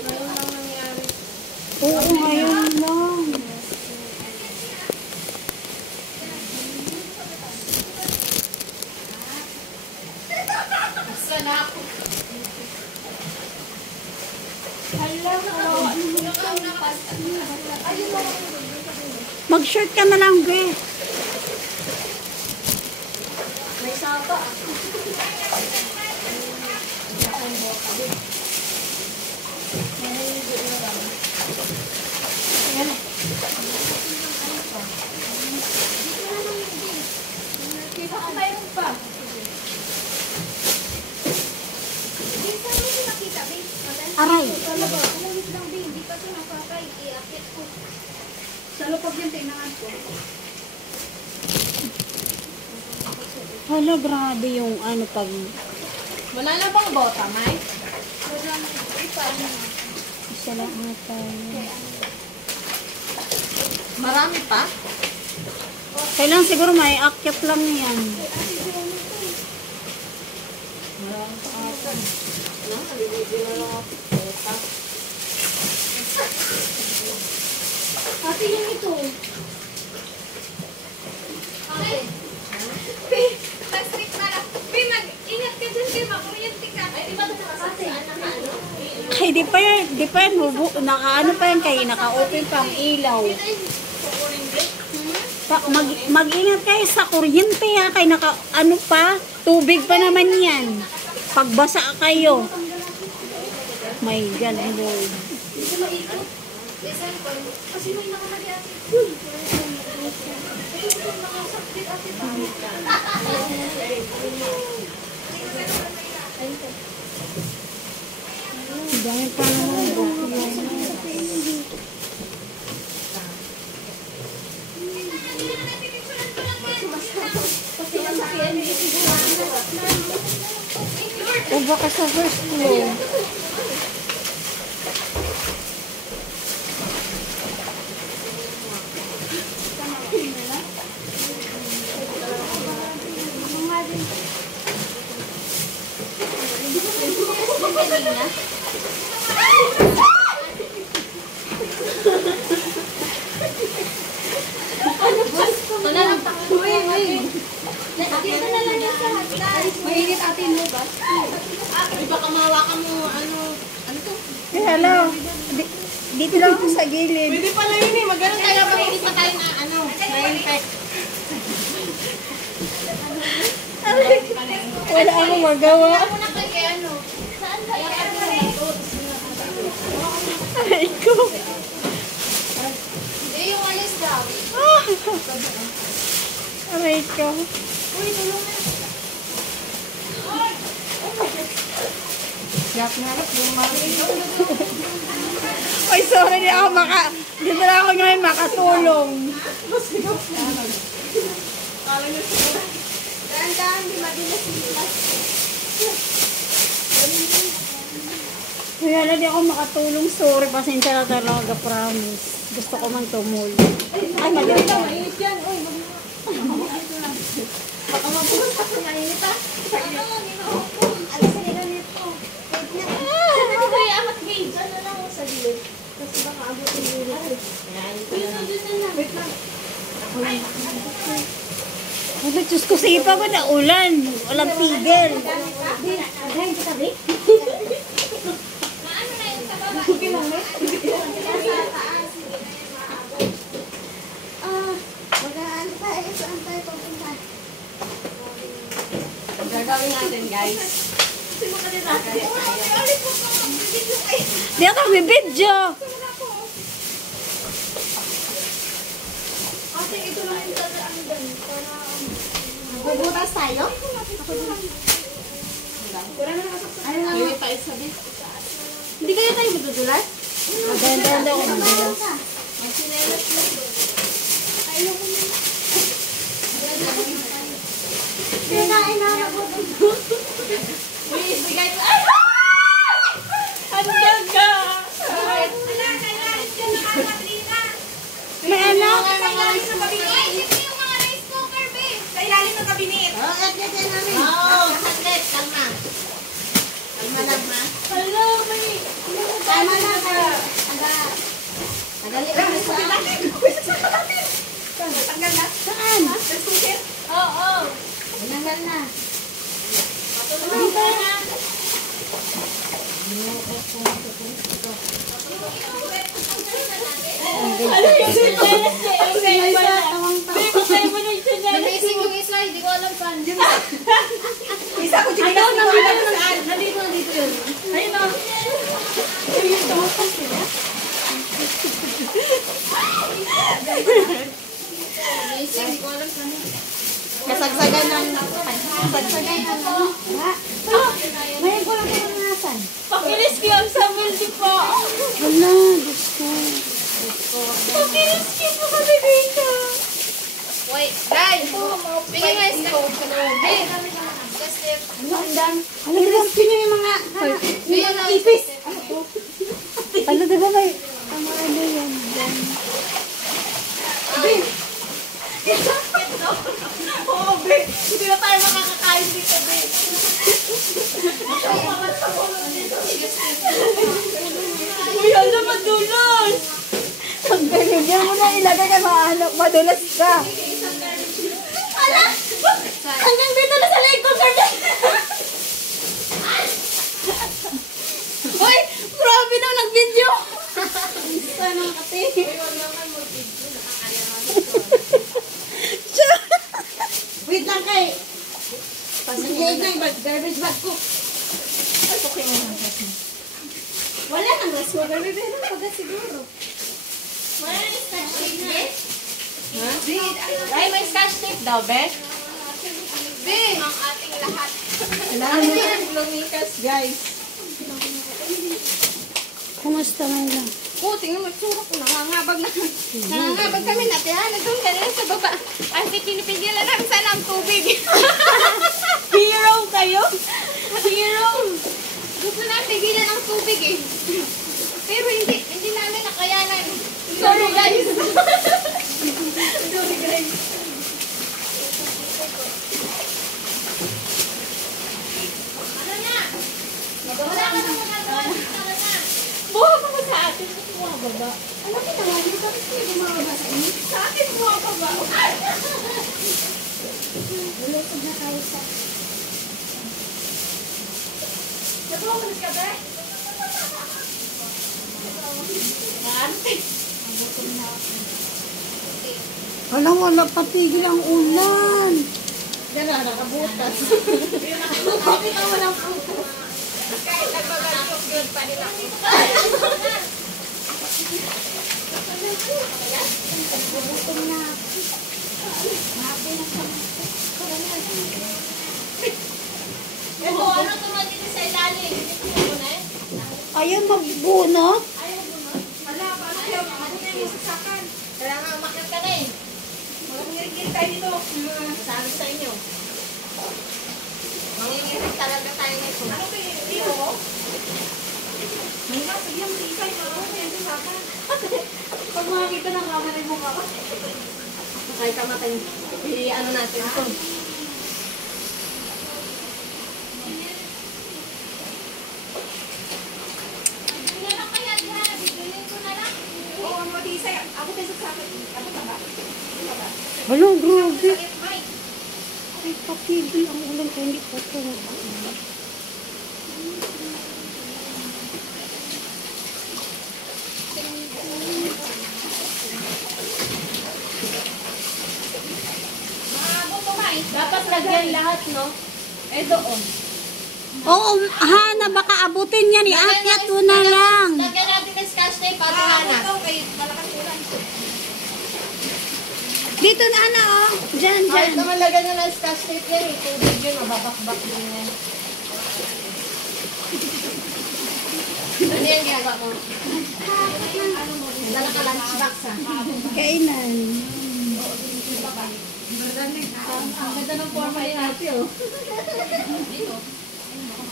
Ngayon lang nangyari. Oo, ngayon lang. Sana ako. Mag-shirt ka na lang, Gwe. May sapa. Mayroon pa. Aray. Sa lupag yung tinangan ko. Hala, grabe yung ano pag... Wala na bang bota, May? Isa lang ata yun. Marami pa? Kailangan siguro may akyat lang yan. Marami pa ata. Nalibigil na lang ako. Bota. Ate, yung ito. Okay. Mag-strict na lang. Mag-ingat ka dyan, Pim. Mag-umiyanti ka. Ay, di ba ito nakasasi? Naka-ano? Ay, di pa yan. Naka-ano pa yan kayo, naka-open pa ang ilaw. Mag-ingat kayo sa kuryente ha, kayo naka-ano pa, tubig pa naman yan. Pagbasa kayo. My God, Lord. Kasi may nakamali ate. Dahil pa naman buko yan. O baka sa first floor. Mainit ate mo ba? Ay, baka mahawakan mo, ano to? Eh, hello. Dito lang ako sa gilid. Pwede pala yun eh, magano'n tayo pag hindi pa tayo na, na-infect. Wala akong magawa. Ako na kay ano? Saan ba yan? Aray ko. Eh, yung alis daw. Aray ko. Uy, tulong na. Yak na lang, bumalik. Ay, sorry, di ba ako ngayon makatulong. Dahan-dahan, di madilas silas. Kaya na di ako makatulong. Sorry, pasensya na talaga, promise. Gusto ko man tumulong. Ay, mali ka. Mainit yan. Uy, baka mabuhos ako na init ha. Alas na nila nito. Sana di ba yung amat gay? Diyan na lang sa gilid. Kasi baka abutin yung gilid. Wait lang. Ay, Diyos ko, sipa ko na ulan. Walang tigil. Agahin kita, Vic. Maano na yun sa baba? Sige lang, Vic. Sa taas. Mag-aano tayo. Saan tayo pupunta? Gagawin natin, guys. Kasi makalita. Di ako bibidyo. Ate, ito lang yung dadaan dyan. Bubutas tayo? Ano lang? May pa isabi. Hindi kaya tayo madudulas? Maganda ako madulas. Magsinelas lang. Ayaw ko na. Kinain na ako. Uy, ibigay ko. Ay! Ang ganda! Kailangan dyan ng mga Katrina. May ano? Kailangan sa kabinet. Yung mga rice cooker, babe. Sa ilalim ng kabinet. Oo, at yan namin. Oo, saglit. Kalma. Kalma Ano yung chinelas niya? Okay, wala. Bigay mo na yung chinelas. Namising yung isa, hindi ko alam saan. Isa ko chinelas. Ano, nabigay mo saan? Nandito yun. Ayun o. Yung tumapos sila. Namising, hindi ko alam saan. Kasagsagan ng... Kasagsagan ng... Ngayon ko lang kung nasan. Pakilis ko yung sa building po. Wala, Diyos ko. Pakilis ko po kami dito. Wait, guys! Bigyan nga yung stove sa loob. Alam mo, sino yung mga... Bigyan nga ipis. Ano diba may... Ano yan? Oo, be. Hindi na tayo makakakain dito, be. Uy, alam, madulas. Pag binigyan mo na ilagay ka madulas ka. Ala! Hanggang dito na sa leg ko, sir. Uy! Grabe na nag-video! Sana kati. Wait lang kay. Pasingay na yung garbage bag ko. Ay, okay mo lang kasi. Wala nang gas mo. Garbage bag na pagka siguro. Wala na yung scotch tape na. Ay, may scotch tape daw, Beth. Be! Ang ating lahat. Kailangan mo yan. Lumikas, guys. Kumusta man lang? Oo, tingnan mo, tsura ko. Nangangabag na. Nangangabag kami natin. Nagdoon ka na sa baba. Kasi pinipigilan namin sana ang tubig. Hero kayo? Hero! Gusto namin pigilan ang tubig eh. Pero hindi namin nakayanan. Sorry, guys. Sorry, guys. Ano na? Wala ka na magagawa. Tara na. Buha ka mo sa atin. Bumababa. Alam mo naman, yung bakit kayo bumababa sa inyo? Sa atin bumababa. Lulusog na tayo sa... Nagbubulis ka ba? Ante. Wala patigil ang ulan. Gano'n, nakabutas. Bakit ang walang puto? Kahit nagbabalok yun pa nila. Ito, ano tumating sa ilalim? Hindi mo na eh. Ayaw magbunot. Wala, paano kayo? Mabuti yung sasakan. Kailangan umakyat ka na eh. Magigil tayo dito. Sabi sa inyo. Mangingil talaga tayo nito. Ano ba yung dito ko? May sige yung isay na ako. May sasakan. Pag makakita ng kamera mo ka. Kaya kamatay. Ano natin ito. Wala, grabe. Ay, patigil ang ulan kaya hindi pa ito. Dapat lagyan lahat, no? Eh, doon. Oo, Hana, baka abutin yan. Iakyat mo na lang. Lagyan natin ng scotch tape para hanap. Dito na, Ana, oh. Diyan, Kahit diyan. naman lagyan nyo ng scotch tape yan, eh. Tubig yun, mababak-bak din yan. Ano yung ginagawa mo? Dala ka lunchbox, ha? Kainan. Ang ganda ng forma ni ate, oh.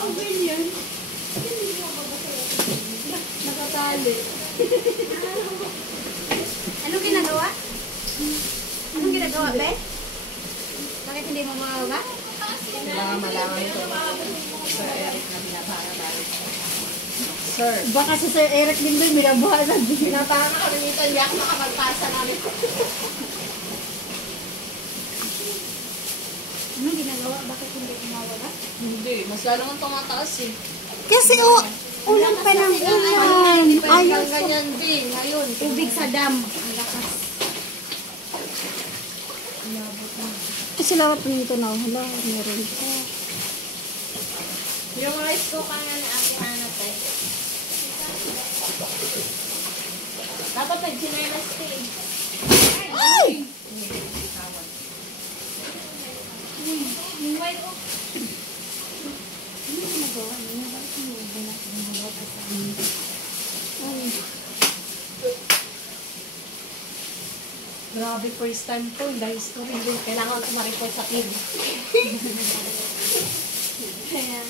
Ang ganyan. Nakatali. Anong ginagawa? Anong ginagawa, Beth? Bakit hindi mo mawala? Malaman ito. Sir Eric na binabara-bara. Sir. Baka sa Sir Eric din doon, binabahan. Binabara na kami nito, hindi ako makapagpasa namin. Anong ginagawa? Bakit hindi mo mawala? Hindi, mas lalo nang tumataas eh. Kasi, ulan pa ng ulan. Ayun, Ayun, ganyan din. Ayun. Tubig sa dam. sila pinto na. Hala, meron pa. Yung rice cooker nga ni Ate Hana tayo. Dapat nag-chinelas tayo. Ay! Grabe, first time to. Dahil story din. Kailangan ko ma-report sa TV. Kaya,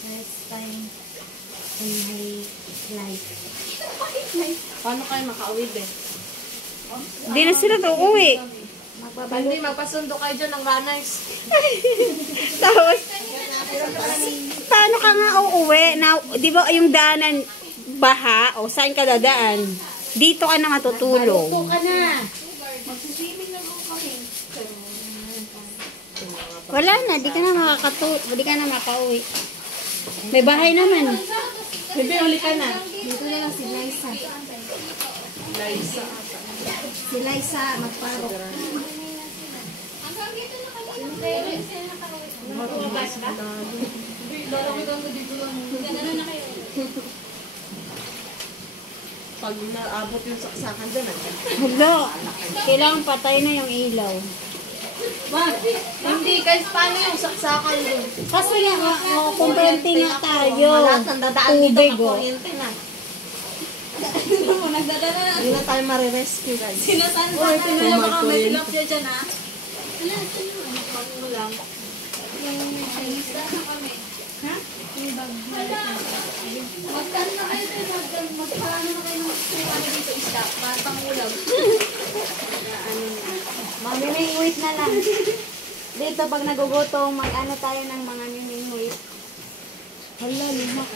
First time in my life. Paano kayo makauwi din? hindi na sila uuwi. Hindi, magpasundo kayo dyan ng runners. Tapos, paano ka nga uuwi? Na, di ba yung daanan baha? O saan ka dadaan? Dito ka na matutulog. Ito ka na. Wala na, di ka na di ka na makauwi. May bahay naman. Bebe, uli ka na. Dito na lang si Liza. Liza. Si Liza, magparok. Pag naabot yung saksakan dyan, Hello, kailangan patay na yung ilaw. hindi, guys, paano yung saksakan dun? Kasi nga, kumpente nga tayo. Lahat ng dadaan dito, Tubig, oh. makuryente na. Hindi na tayo marirescue, guys. Sinasan Or, na baka may tilapia dyan, ha? Magkano na kayo din? Magpaano na kayo ng ano dito isda? Para pangulam. Mamimingwit na lang. Dito, pag nagugutom, mag-ano tayo ng mga mimingwit. Hala, lumak.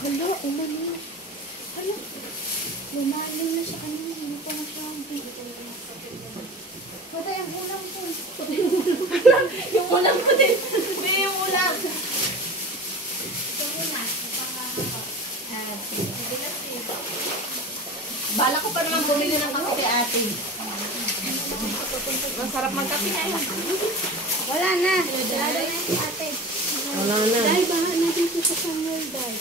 Hala, ulan na. Hala, lumalim na siya kanina. Hindi pa na siya. Patay ang ulam ko. Yung ulam ko din. Hindi yung ulam. Bala ko pa naman bumili ng kape, ate. Masarap magkape na yun. Wala na. Wala na yung ate. Wala na. Dahil bahan na dito sa Samuel. Dahil